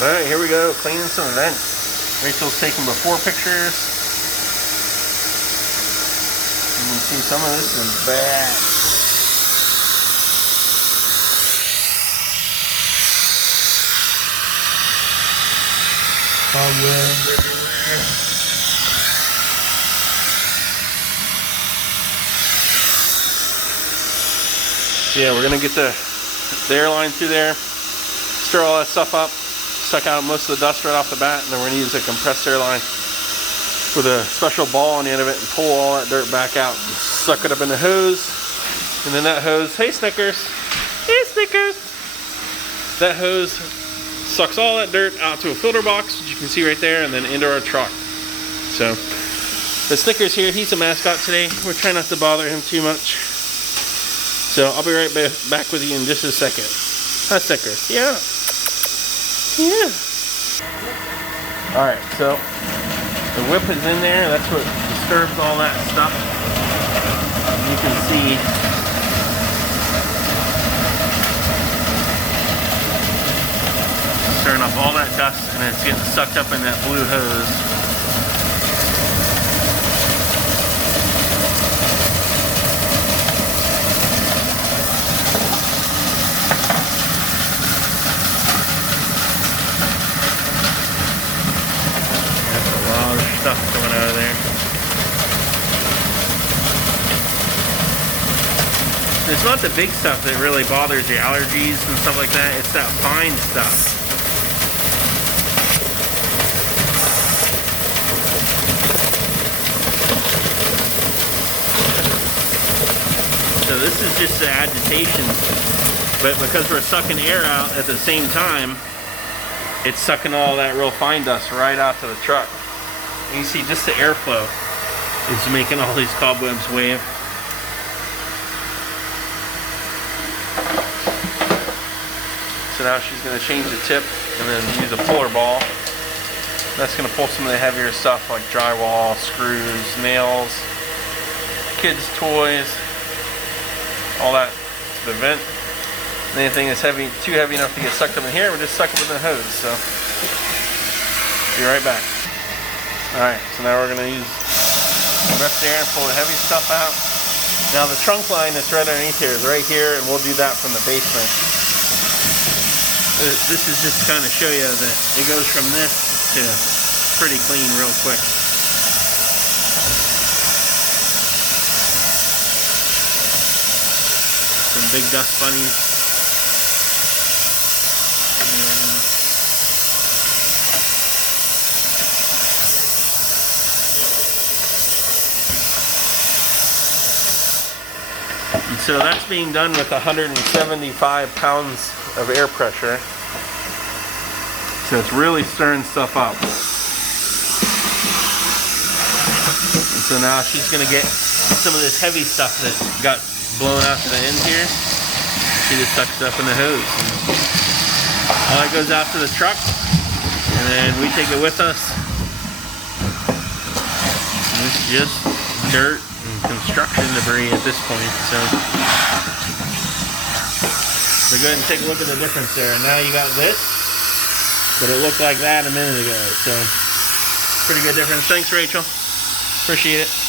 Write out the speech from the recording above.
Alright, here we go, cleaning some vents. Rachel's taking before pictures. You can see some of this is bad. Cobwebs everywhere. Yeah, we're gonna get the air line through there, stir all that stuff up, suck out most of the dust right off the bat, and then we're gonna use a compressed air line with a special ball on the end of it and pull all that dirt back out. Suck it up in the hose, and then that hose, hey Snickers, hey Snickers! That hose sucks all that dirt out to a filter box, which you can see right there, and then into our truck. So, the Snickers here, he's a mascot today. We're trying not to bother him too much. So, I'll be right back with you in just a second. Hi Snickers, yeah. Yeah. Alright, so the whip is in there. That's what disturbs all that stuff. You can see stirring up all that dust, and it's getting sucked up in that blue hose. Stuff coming out of there. It's not the big stuff that really bothers your allergies and stuff like that. It's that fine stuff. So this is just the agitation, but because we're sucking air out at the same time, it's sucking all that real fine dust right out to the truck. You see just the airflow is making all these cobwebs wave. So now she's going to change the tip and then use a puller ball. That's going to pull some of the heavier stuff like drywall, screws, nails, kids' toys, all that to the vent. And anything that's heavy, too heavy enough to get sucked up in here, we'll just suck it with the hose. So, be right back. Alright, so now we're going to use compressed air and pull the heavy stuff out. Now the trunk line that's right underneath here is right here, and we'll do that from the basement. This is just to kind of show you that it goes from this to pretty clean real quick. Some big dust bunnies. And so that's being done with 175 pounds of air pressure. So it's really stirring stuff up. And so now she's going to get some of this heavy stuff that got blown out to the end here. She just sucks it up in the hose. And all that goes out to the truck, and then we take it with us. And it's just dirt and construction debris at this point. So go ahead and take a look at the difference there. And now you got this, but it looked like that a minute ago. So pretty good difference. Thanks, Rachel. Appreciate it.